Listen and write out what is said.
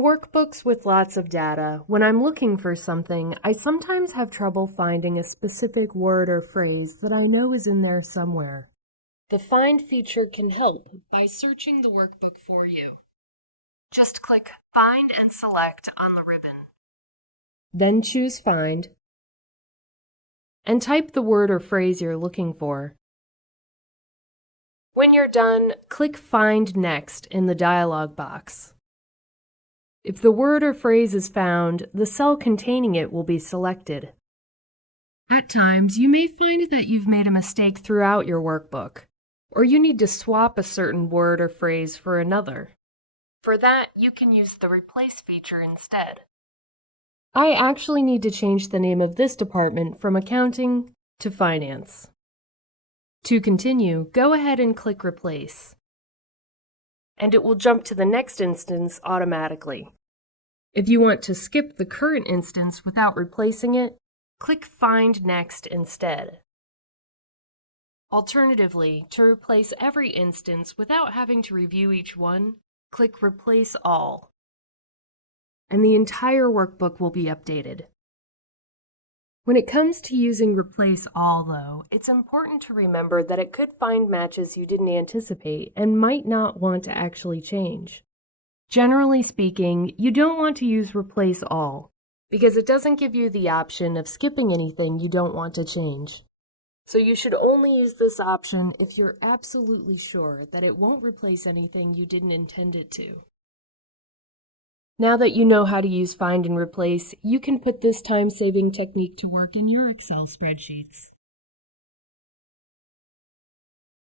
In workbooks with lots of data, when I'm looking for something, I sometimes have trouble finding a specific word or phrase that I know is in there somewhere. The Find feature can help by searching the workbook for you. Just click Find and select on the ribbon. Then choose Find and type the word or phrase you're looking for. When you're done, click Find Next in the dialog box. If the word or phrase is found, the cell containing it will be selected. At times, you may find that you've made a mistake throughout your workbook, or you need to swap a certain word or phrase for another. For that, you can use the Replace feature instead. I actually need to change the name of this department from Accounting to Finance. To continue, go ahead and click Replace, and it will jump to the next instance automatically. If you want to skip the current instance without replacing it, click Find Next instead. Alternatively, to replace every instance without having to review each one, click Replace All, and the entire workbook will be updated. When it comes to using Replace All, though, it's important to remember that it could find matches you didn't anticipate and might not want to actually change. Generally speaking, you don't want to use Replace All, because it doesn't give you the option of skipping anything you don't want to change. So you should only use this option if you're absolutely sure that it won't replace anything you didn't intend it to. Now that you know how to use Find and Replace, you can put this time-saving technique to work in your Excel spreadsheets.